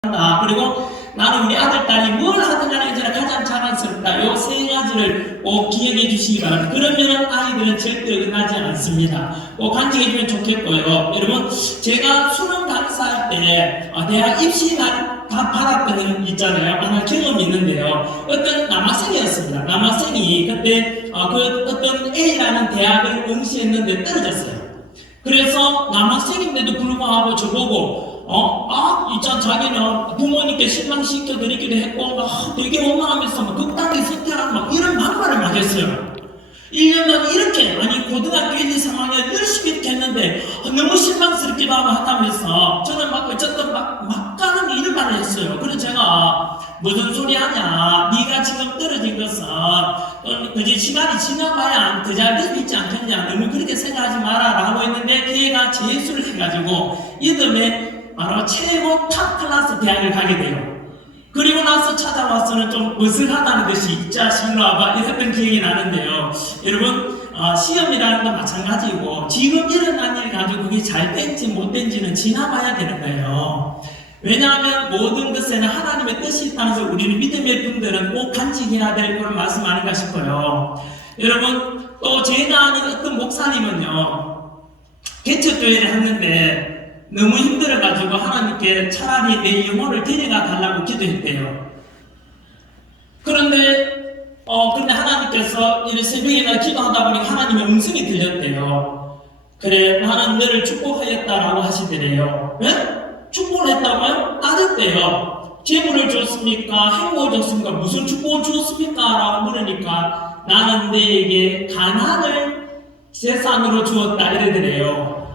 그리고 나는 우리 아들, 딸이 뭘 하든 간에 이제는 가장 자랑스럽다. 요 세 가지를 꼭 기억해 주시기 바랍니다. 그러면 아이들은 절대로 끝나지 않습니다. 꼭 간직해 주면 좋겠고요. 여러분, 제가 수능 강사할 때 대학 입시 다 받았던 있잖아요. 하나 경험이 있는데요. 어떤 남학생이었습니다. 남학생이 그때 그 어떤 A라는 대학을 응시했는데 떨어졌어요. 그래서 남학생인데도 불구하고 저보고 일단 자기는 부모님께 실망시켜드리기도 했고, 되게 원망하면서 막 극단하게 선택하는 막 이런 막말을 막 했어요. 1년간 이렇게, 고등학교 1, 2, 3학년 열심히 이렇게 했는데, 너무 실망스럽기도 하고 하다면서, 저는 막 어쨌든 막가는 이런 말을 했어요. 그래서 제가, 무슨 소리 하냐, 네가 지금 떨어진 것은, 그지 시간이 지나봐야 더 잘 될 수 있지 않겠냐, 너무 그렇게 생각하지 마라, 라고 했는데, 걔가 재수를 해가지고, 이듬해 바로 최고 탑 클래스 대학을 가게 돼요. 그리고 나서 찾아와서는 좀 으슬하다는 듯이 이 자식 일로 와봐 이랬던 기억이 나는데요. 여러분, 시험이라는 건 마찬가지고 지금 일어난 일 가지고 그게 잘 된지 못 된지는 지나봐야 되는 거예요. 왜냐하면 모든 것에는 하나님의 뜻이 있다는 것을 우리는 믿음의 분들은 꼭 간직해야 될 그런 말씀 아닌가 싶어요. 여러분, 또 제가 아는 어떤 목사님은요, 개척교회를 했는데 너무 힘들어가지고 하나님께 차라리 내 영혼을 데려가 달라고 기도했대요. 그런데 하나님께서 이런 새벽이나 기도하다 보니까 하나님의 음성이 들렸대요. 그래, 나는 너를 축복하였다라고 하시더래요. 네? 축복을 했다고요? 따졌대요. 재물을 줬습니까? 행복을 줬습니까? 무슨 축복을 주었습니까? 라고 물으니까 나는 너에게 가난을 재산으로 주었다 이러더래요.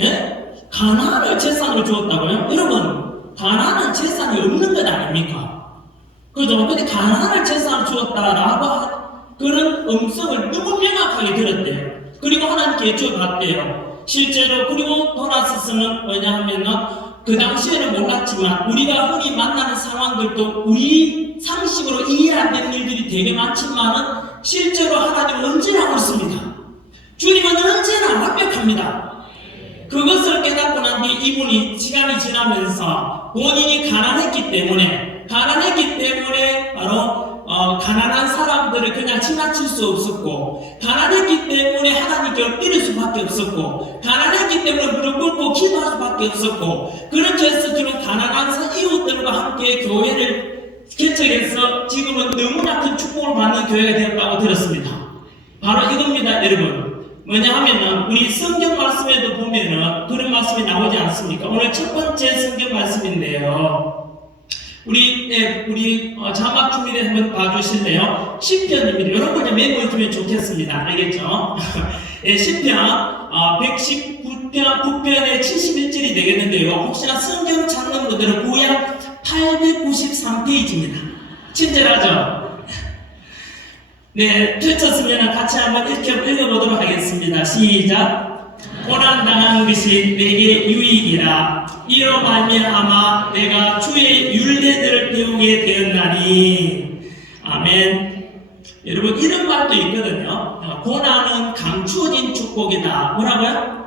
예? 가난을 재산으로 주었다고요? 여러분, 가난은 재산이 없는 것 아닙니까? 그죠? 근데 가난을 재산으로 주었다라고 그런 음성을 너무 명확하게 들었대요. 그리고 하나님께 여쭤봤대요. 실제로, 그리고 돌아서서는 뭐냐면은, 그 당시에는 몰랐지만, 우리가 흔히 만나는 상황들도 우리 상식으로 이해 안 되는 일들이 되게 많지만은, 실제로 하나님은 언제나 옳습니다. 주님은 언제나 완벽합니다. 그것을 깨닫고 난 뒤 이분이 시간이 지나면서 본인이 가난했기 때문에 바로 가난한 사람들을 그냥 지나칠 수 없었고, 가난했기 때문에 하나님께 엎드릴 수밖에 없었고, 가난했기 때문에 무릎 꿇고 기도할 수밖에 없었고, 그렇게 해서 지금 가난한 이웃들과 함께 교회를 개척해서 지금은 너무나 큰 축복을 받는 교회가 되었다고 들었습니다. 바로 이겁니다, 여러분. 뭐냐 하면은 우리 성경 말씀에도 보면은 그런 말씀이 나오지 않습니까? 오늘 첫 번째 성경 말씀인데요. 우리 자막 준비를 한번 봐주실래요? 시편입니다. 이런 걸 좀 메모해주면 좋겠습니다. 알겠죠? 예, 시편 119편의 71절이 되겠는데요. 혹시나 성경 찾는 분들은 구약 893페이지입니다. 친절하죠? 네, 펼쳤으면 같이 한번 읽어보도록 하겠습니다. 시작. 고난당한 것이 내게 유익이라. 이로 말미암아 내가 주의 율례들을 배우게 되었나니. 아멘. 여러분, 이런 말도 있거든요. 고난은 감추어진 축복이다. 뭐라고요?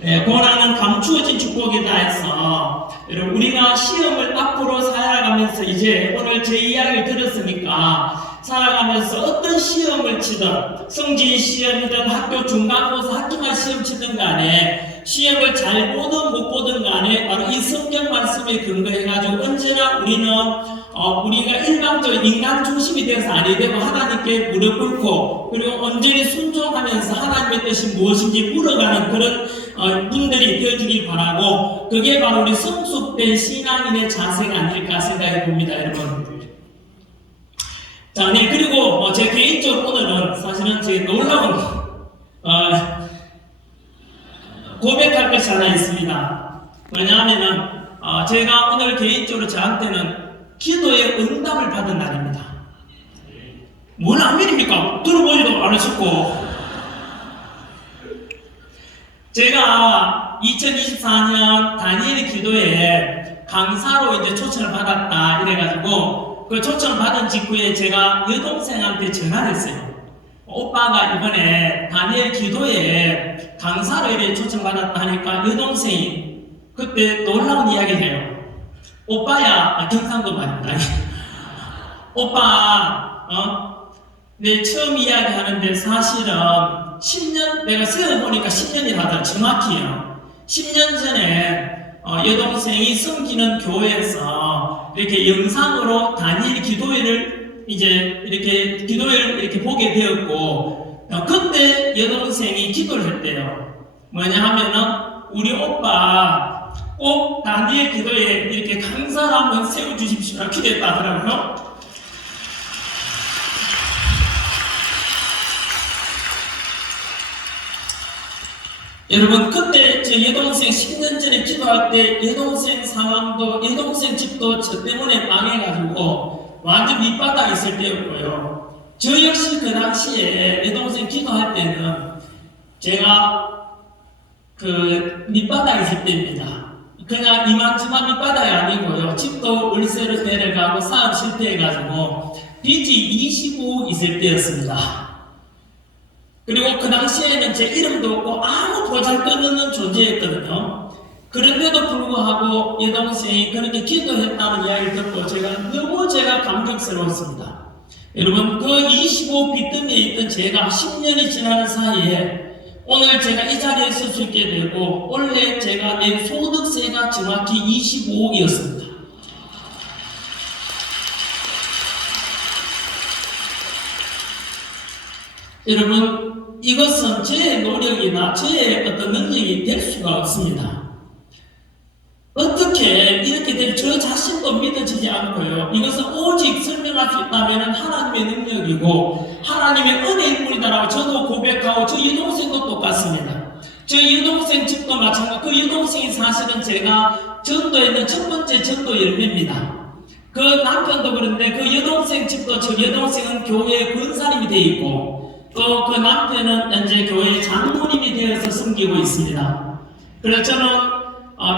네, 고난은 감추어진 축복이다 해서, 여러분, 우리가 시험을 앞으로 살아가면서 이제 오늘 제 이야기를 들었으니까 살아가면서 어떤 시험을 치든, 성진 시험이든 학교 중간고사 학기말 시험 치든 간에 시험을 잘 보든 못 보든 간에 바로 이 성경 말씀에 근거해가지고 언제나 우리는 우리가 일방적인 인간 중심이 되어서 아니 되고 하나님께 무릎 꿇고, 그리고 온전히 순종하면서 하나님의 뜻이 무엇인지 물어가는 그런 분들이 되어주길 바라고, 그게 바로 우리 성숙된 신앙인의 자세가 아닐까 생각해 봅니다, 여러분. 자, 네, 그리고 제 개인적으로 오늘은 사실은 제 놀라운 고백할 것이 하나 있습니다. 뭐냐면은 제가 오늘 개인적으로 저한테는 기도의 응답을 받은 날입니다. 뭘 안 믿습니까? 들어보지도 않으셨고. 제가 2024년 다니엘 기도에 강사로 이제 초청을 받았다 이래가지고, 그 초청을 받은 직후에 제가 여동생한테 전화를 했어요. 오빠가 이번에 다니엘 기도에 강사로 이렇게 초청받았다 하니까 여동생이 그때 놀라운 이야기를 해요. 오빠야, 경상도 말입니다. 오빠, 내 처음 이야기하는데 사실은 10년, 내가 세어보니까 10년이라 하더라, 정확히요. 10년 전에 여동생이 섬기는 교회에서 이렇게 영상으로 다니엘 기도회를 이렇게 기도회를 이렇게 보게 되었고, 그때 여동생이 기도를 했대요. 뭐냐 하면은, 우리 오빠 꼭 다니엘 기도회에 이렇게 강사를 한번 세워주십시오. 기도했다 하더라고요. 여러분, 그때 제 여동생 10년 전에 기도할 때 여동생 상황도 여동생 집도 저 때문에 망해가지고 완전 밑바닥에 있을 때였고요. 저 역시 그 당시에 여동생 기도할 때는 제가 그 밑바닥에 있을 때입니다. 그냥 이만저만 밑바닥이 아니고요. 집도 월세로 내려가고 사업 실패해가지고 빚이 25억 있을 때였습니다. 그리고 그 당시에는 제 이름도 없고 아무 보잘것없는 존재였거든요. 그런데도 불구하고 여동생이 그렇게 기도했다는 이야기를 듣고 너무 감격스러웠습니다. 여러분, 그 25 빚더미에 있던 제가 10년이 지나는 사이에 오늘 제가 이 자리에 설 수 있게 되고, 원래 제가 낸 소득세가 정확히 25억이었습니다. 여러분, 이것은 제 노력이나 제 어떤 능력이 될 수가 없습니다. 어떻게 이렇게 될 저 자신도 믿어지지 않고요. 이것은 오직 설명할 수 있다면 하나님의 능력이고 하나님의 은혜일 뿐이다라고 저도 고백하고 저 여동생도 똑같습니다. 저 여동생 집도 마찬가지고 그 여동생이 사실은 제가 전도했던 첫 번째 전도 열매입니다. 그 남편도 그런데 그 여동생 집도 저 여동생은 교회 권사님이 되어 있고 또 그 남편은 현재 교회 장로님이 되어서 섬기고 있습니다. 그래서 저는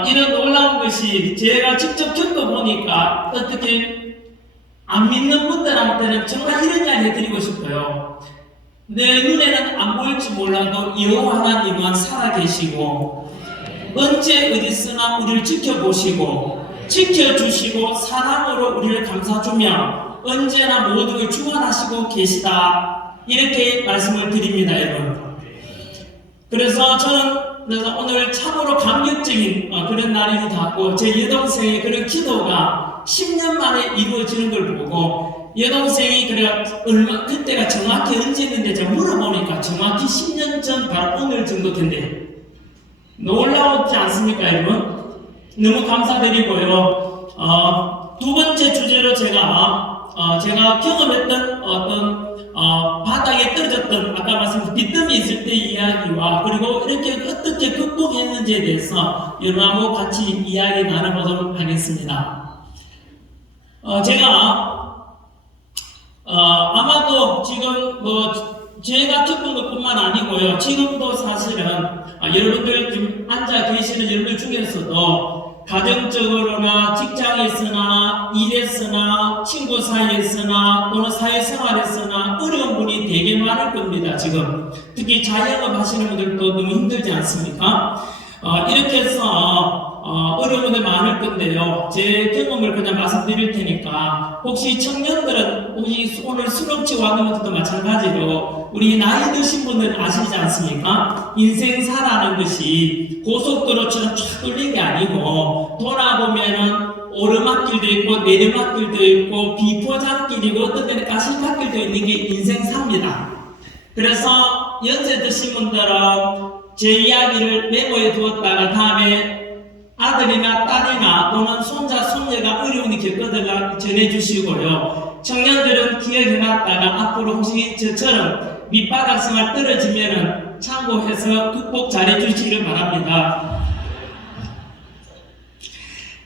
이런 놀라운 것이 제가 직접 겪어보니까 어떻게 안 믿는 분들한테는 정말 이런 이야기 해드리고 싶어요. 내 눈에는 안 보일지 몰라도 여호와 하나님은 살아계시고 언제 어디서나 우리를 지켜보시고 지켜주시고 사랑으로 우리를 감싸주며 언제나 모두를 주관하시고 계시다, 이렇게 말씀을 드립니다, 여러분. 그래서 저는 오늘 참으로 감격적인 그런 날이기도 하고, 제 여동생의 그런 기도가 10년 만에 이루어지는 걸 보고, 여동생이 그때가 정확히 언제였는데 제가 물어보니까 정확히 10년 전 바로 오늘 정도 된대요. 놀라웠지 않습니까, 여러분? 너무 감사드리고요. 두 번째 주제로 제가 경험했던 어떤 바닥에 떨어졌던 아까 말씀드린 빚더미 있을 때 이야기와 그리고 이렇게 어떻게 극복했는지에 대해서 여러분하고 같이 이야기 나눠보도록 하겠습니다. 제가 아마도 지금 제가 겪은 것뿐만 아니고요. 지금도 사실은 여러분들 지금 앉아 계시는 여러분들 중에서도 가정적으로나 직장에서나 일에서나 친구 사이에서나 또는 사회생활에서나 어려운 분이 되게 많을 겁니다. 지금 특히 자영업 하시는 분들도 너무 힘들지 않습니까? 이렇게 해서 어려운 분들 많을 건데요. 제 경험을 그냥 말씀드릴 테니까 혹시 청년들은 혹시 오늘 수능치 왔는 것도 마찬가지로 우리 나이 드신 분들은 아시지 않습니까? 인생사라는 것이 고속도로처럼 쫙 뚫린 게 아니고 돌아보면은 오르막길도 있고 내리막길도 있고 비포장길이고 어떤 때는 가시밭길도 있는 게 인생사입니다. 그래서 연세 드신 분들은 제 이야기를 메모해 두었다가 다음에 아들이나 딸이나 또는 손자, 손녀가 어려움이 겪거든요 전해주시고요. 청년들은 기억해놨다가 앞으로 혹시 저처럼 밑바닥 생활 떨어지면은 참고해서 극복 잘해주시기를 바랍니다.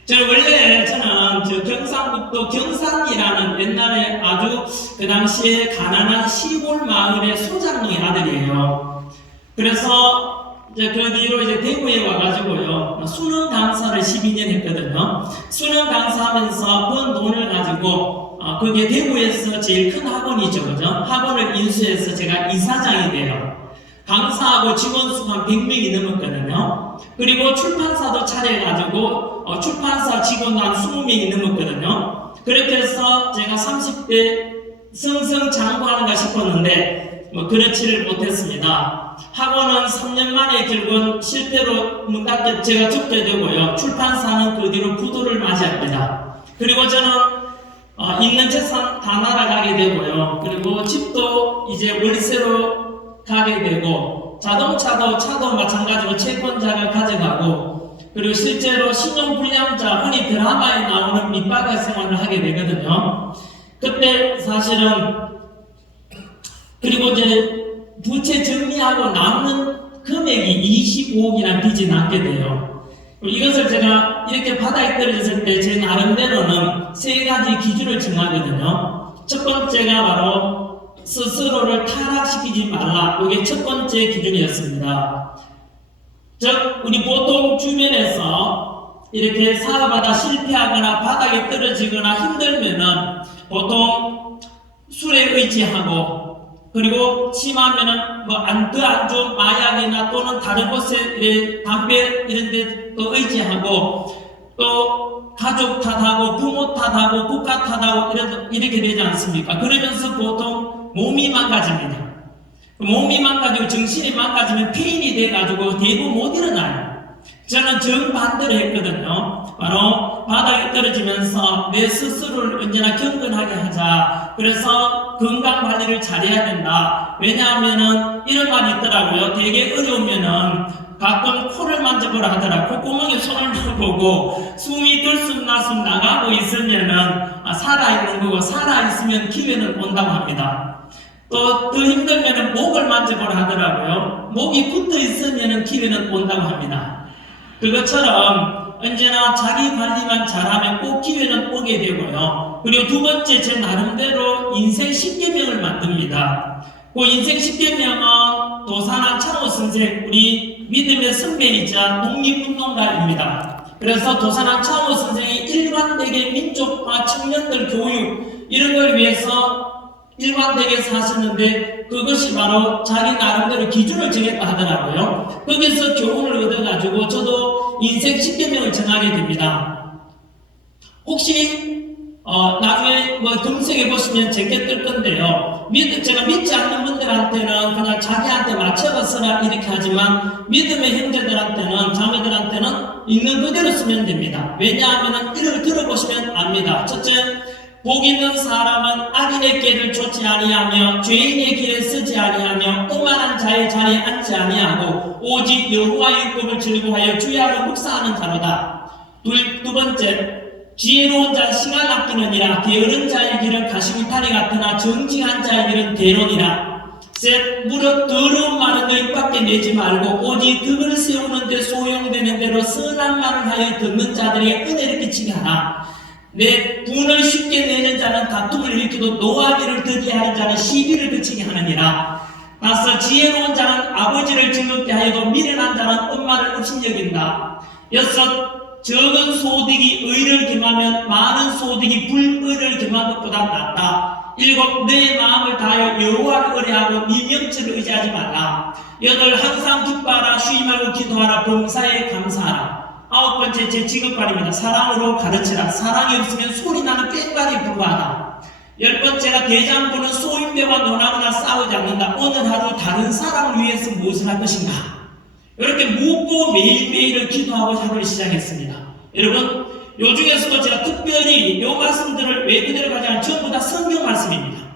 저는 경상북도 경산이라는 옛날에 아주 그 당시에 가난한 시골 마을의 소장농의 아들이에요. 그래서 그 뒤로 대구에 와가지고요, 수능 강사를 12년 했거든요. 수능 강사하면서 번 돈을 가지고, 그게 대구에서 제일 큰 학원이죠, 그죠? 학원을 인수해서 제가 이사장이 돼요. 강사하고 직원 수 한 100명이 넘었거든요. 그리고 출판사도 차려가지고 출판사 직원 한 20명이 넘었거든요. 그렇게 해서 제가 30대 승승장구하는가 싶었는데 그렇지를 못했습니다. 학원은 3년 만에 결국은 실패로 문 닫게 제가 접게 되고요. 출판사는 그 뒤로 부도를 맞이합니다. 그리고 저는 있는 재산 다 날아가게 되고요. 그리고 집도 이제 월세로 가게 되고 자동차도 차도 마찬가지로 채권자가 가져가고 그리고 실제로 신용불량자 흔히 드라마에 나오는 밑바닥 생활을 하게 되거든요. 그때 사실은 그리고 이제 부채 정리하고 남는 금액이 25억이나 빚이 남게 돼요. 이것을 제가 이렇게 바닥에 떨어졌을 때 제 나름대로는 세 가지 기준을 정하거든요. 첫 번째가 바로 스스로를 타락시키지 말라. 이게 첫 번째 기준이었습니다. 즉 우리 보통 주변에서 이렇게 사업하다 실패하거나 바닥에 떨어지거나 힘들면은 보통 술에 의지하고 그리고 심하면은 더 안 좋은 마약이나 또는 다른 곳에 담배 이런 데 또 의지하고 또 가족 탓하고 부모 탓하고 국가 탓하고 이렇게 되지 않습니까? 그러면서 보통 몸이 망가집니다. 몸이 망가지고 정신이 망가지면 폐인이 돼가지고 대부분 못 일어나요. 저는 정반대로 했거든요. 바로 바닥에 떨어지면서 내 스스로를 언제나 경건하게 하자. 그래서 건강관리를 잘해야 된다. 왜냐하면은 이런 말이 있더라고요. 되게 어려우면은 가끔 코를 만져보라 하더라. 콧구멍에 손을 넣어보고 숨이 들숨날숨 나가고 있으면은 살아있는 거고 살아있으면 기회는 온다고 합니다. 또 더 힘들면은 목을 만져보라 하더라고요. 목이 붙어 있으면은 기회는 온다고 합니다. 그것처럼 언제나 자기 관리만 잘하면 꼭 기회는 오게 되고요. 그리고 두 번째 제 나름대로 인생 10계명을 만듭니다. 그 인생 10계명은 도산한 창호 선생 우리 믿음의 선배이자 독립운동가입니다. 그래서 도산한 창호 선생이 일관되게 민족과 청년들 교육 이런 걸 위해서 일관되게 사셨는데 그것이 바로 자기 나름대로 기준을 정했다 하더라고요. 거기서 교훈을 얻어가지고 저도 인생 10계명을 정하게 됩니다. 혹시 나중에 검색해 보시면 제게 뜰 건데요. 제가 믿지 않는 분들한테는 그냥 자기한테 맞춰서 쓰라 이렇게 하지만 믿음의 형제들한테는 자매들한테는 있는 그대로 쓰면 됩니다. 왜냐하면 이걸 들어보시면 압니다. 첫째, 복 있는 사람은 악인의 길을 쫓지 아니하며 죄인의 길에 서지 아니하며 오만한 자의 자리에 앉지 아니하고 오직 여호와의 율법을 즐거워하여 주야로 묵상하는 자로다. 두 번째, 지혜로운 자는 시간 아끼느니라. 게으른 자의 길은 가시울타리 같으나 정직한 자의 길은 대론이라. 셋, 무릇 더러운 말은 너희 밖에 내지 말고 오직 덕을 세우는 데 소용되는 대로 선한 말을 하여 듣는 자들에게 은혜를 끼치게 하라. 넷, 분을 쉽게 내는 자는 다툼을 일으키고 노하기를 듣게 하는 자는 시비를 그치게 하느니라. 다섯, 지혜로운 자는 아버지를 즐겁게 하여도 미련한 자는 엄마를 업신여긴다. 여섯, 적은 소득이 의를 겸하면 많은 소득이 불의를 겸한 것보다 낫다. 일곱, 내 마음을 다하여 여호와를 의뢰하고 네 명철을 의지하지 말라. 여덟, 항상 기뻐하라. 쉬지 말고 기도하라. 범사에 감사하라. 아홉 번째 제 직업관입니다. 사랑으로 가르치라. 사랑이 없으면 소리나는 꽹과에 불과하다. 열 번째가 대장부는 소인배와 논하거나 싸우지 않는다. 오늘 하루 다른 사람을 위해서 무엇을 할 것인가. 이렇게 묻고 매일매일을 기도하고 하루를 시작했습니다. 여러분, 요 중에서도 제가 특별히 요 말씀들을 외부대로 가지 않은 전부 다 성경 말씀입니다.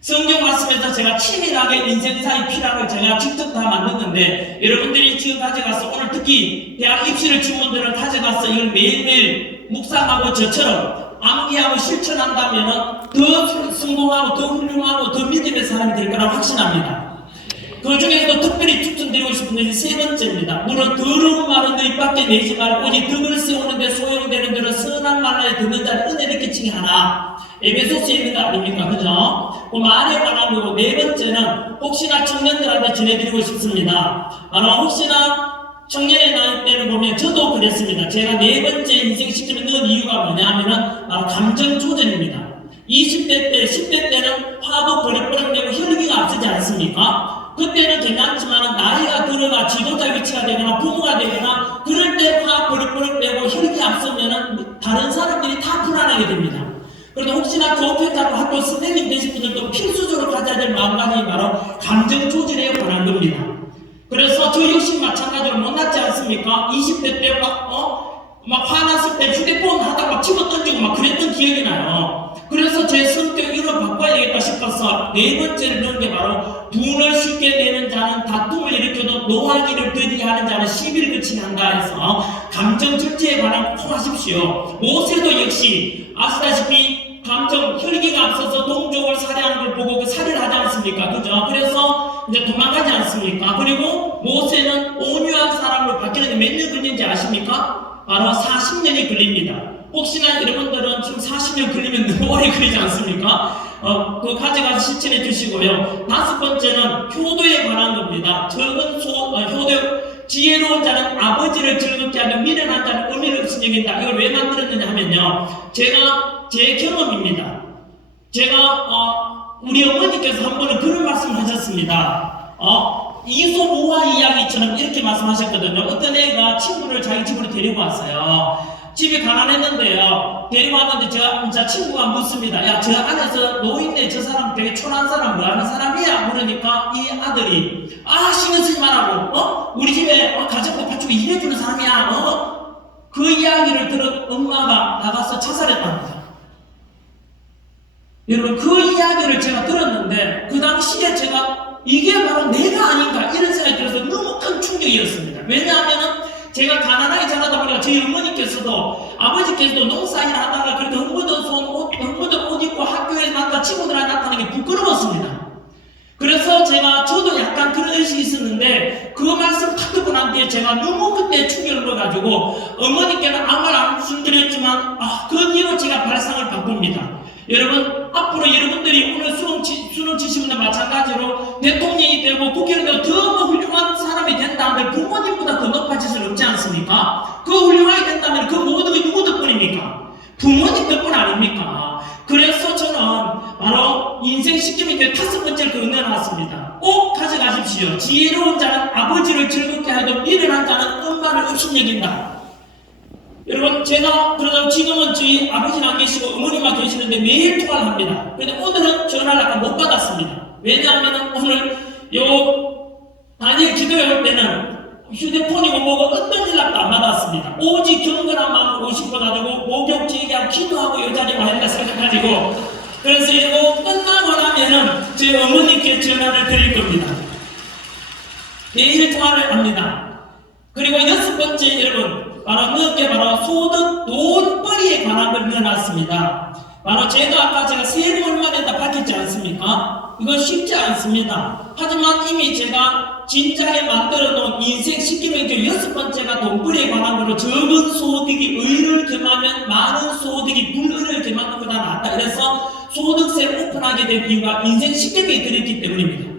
성경 말씀에서 제가 치밀하게 인생사의 피락을 제가 직접 다 만들었는데 여러분들이 지금 가져가서 오늘 특히 대학 입시를 친 분들은 가져가서 이걸 매일매일 묵상하고 저처럼 암기하고 실천한다면 더 성공하고 더 훌륭하고 더 믿음의 사람이 될 거라고 확신합니다. 그 중에서도 특별히 추천드리고 싶은 것이 세 번째입니다. 물론 더러운 말은 너희 밖에 내지 말고 오직 덕을 세우는 데 소용되는 대로 선한 말을 듣는 자를 은혜를 끼치게 하라. 에베소서에 있는 거 아닙니까? 그죠? 그 말에 관한 거고 네 번째는 혹시나 청년들한테 전해드리고 싶습니다. 혹시나 청년의 나이 때를 보면 저도 그랬습니다. 제가 네 번째 인생 시점에 넣은 이유가 뭐냐면은 감정 조절입니다. 20대 때, 10대 때는 화도 버럭버럭 내고 혈기가 앞서지 않습니까? 그때는 괜찮지만 나이가 들어 들어가 지도자 위치가 되거나 부모가 되거나 그럴 때 화 버럭버럭 내고 혈기 앞서면은 다른 사람들이 다 불안하게 됩니다. 그래도 혹시나 교육자고 학교 선생님 되신 분들도 필수적으로 가져야 될 마음가짐이 바로 감정 조절에 관한 겁니다. 그래서 저 역시 마찬가지로 못났지 않습니까? 20대 때 막 화났을 때 휴대폰 하다가 막 집어던지고 막 그랬던 기억이 나요. 그래서 제 성격 이걸 바꿔야 되겠다 싶어서 네 번째를 넣은 게 바로 분을 쉽게 내는 자는 다툼을 일으켜도 노하기를 더디하는 자는 시비를 그치게 한다 해서 감정 절제에 관한 꼭 하십시오. 모세도 역시 아시다시피 감정 혈기가 앞서서 동족을 살해하는 걸 보고 그 살해를 하지 않습니까? 그죠? 그래서 이제 도망가지 않습니까? 그리고 모세는 온유한 사람으로 바뀌는 게 몇 년 걸린지 아십니까? 바로 40년이 걸립니다. 혹시나 여러분들은 지금 40년 걸리면 너무 오래 걸리지 않습니까? 그거 가져가서 실천해 주시고요. 다섯 번째는 효도에 관한 겁니다. 적은 효도, 지혜로운 자는 아버지를 즐겁게 하며 미련한 자는 의미를 없으니까 이걸 왜 만들었느냐 하면요. 제가 제 경험입니다. 제가 우리 어머니께서 한 번은 그런 말씀을 하셨습니다. 이소무화 이야기처럼 이렇게 말씀하셨거든요. 어떤 애가 친구를 자기 집으로 데리고 왔어요. 집이 가난했는데요. 데리고 왔는데 제가 친구가 묻습니다. 야, 저 안에서 노인네 저 사람 되게 초라한 사람 뭐 하는 사람이야? 그러니까 이 아들이 신경 쓰지 말라고 우리 집에 가정도 갖추고 일해주는 사람이야. 그 이야기를 들은 엄마가 나가서 자살했답니다. 여러분 그 이야기를 제가 들었는데 그 당시에 제가 이게 바로 내가 아닌가 이런 생각이 들어서 너무 큰 충격이었습니다. 왜냐하면 제가 가난하게 자라다 보니까 저희 어머니께서도 아버지께서도 농사일 하다가 그렇게 흠묻은 옷 입고 학교에 나타 친구들한테 나타나는 게 부끄러웠습니다. 그래서 저도 약간 그런 의식이 있었는데 그 말씀 딱 듣고 난 뒤에 제가 너무 그때 충격을 받아가지고 어머니께는 아무 말 안 말씀드렸지만 그 뒤로 제가 발상을 바꿉니다. 여러분 앞으로 여러분들이 오늘 수능 치신 분들 마찬가지로 대통령이 되고 국회의원이 되고 더 훌륭한 사람이 된다면 부모님보다 더 높아질 수는 없지 않습니까? 그 훌륭하게 된다면 그 모든 게 누구 덕분입니까? 부모님 덕분 아닙니까? 그래서 저는 바로 인생 시점이 다섯 번째를 넣어놨습니다. 꼭 가져가십시오. 지혜로운 자는 아버지를 즐겁게 하고 미련한 자는 엄마를 업신여긴다. 여러분 제가 그러다 지금은 저희 아버지는 안 계시고 어머니만 계시는데 매일 통화를 합니다. 근데 오늘은 전화를 아까 못 받았습니다. 왜냐하면 오늘 다니엘 기도회 올 때는 휴대폰이고 뭐고 어떤 연락도 안 받았습니다. 오직 경건한 마음으로 오시고가지고 목욕 제기하고 기도하고 이 자리에 와야 된다 생각가지고 그래서 이거 끝나고 나면은 제 어머니께 전화를 드릴 겁니다. 매일 통화를 합니다. 그리고 여섯 번째 여러분 바로 소득 돈벌이에 관한 걸 넣어놨습니다. 바로 제가 세금 얼마 낸다 밝혔지 않습니까? 이건 쉽지 않습니다. 하지만 이미 제가 진작에 만들어 놓은 인생 시키면 여섯 번째가 돈벌이에 관한 거로 적은 소득이 의를 겸하면 많은 소득이 불의를 겸하는 것보다 낫다. 그래서 소득세를 오픈하게 된 이유가 인생 시키면이 들었기 때문입니다.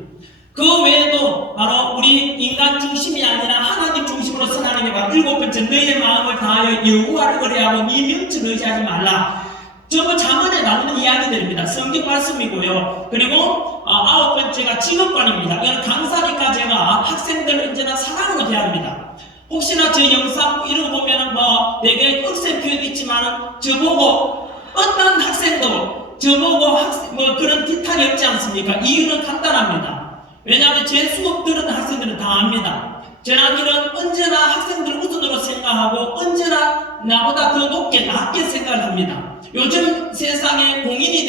그 외에도 바로 우리 인간 중심이 아니라 하나님 중심으로 선하는 게 바로 일곱 번째 너희의 마음을 다하여 여호와를 의뢰하고 네 명칭을 의지하지 말라. 전부 잠언에 나오는 이야기들입니다. 성경 말씀이고요. 그리고 아홉 번째가 직업관입니다. 이건 강사니까 제가 학생들 언제나 사랑으로 대합니다. 혹시나 저 영상 이런 거 보면은 되게 억센 표현이 있지만은 저보고 어떤 학생도 저보고 그런 디탈이 없지 않습니까? 이유는 간단합니다. 왜냐하면 제 수업 들은 학생들은 다 압니다. 제 아기는 언제나 학생들을 우선으로 생각하고 언제나 나보다 더 낮게 생각을 합니다. 요즘 세상에 공인이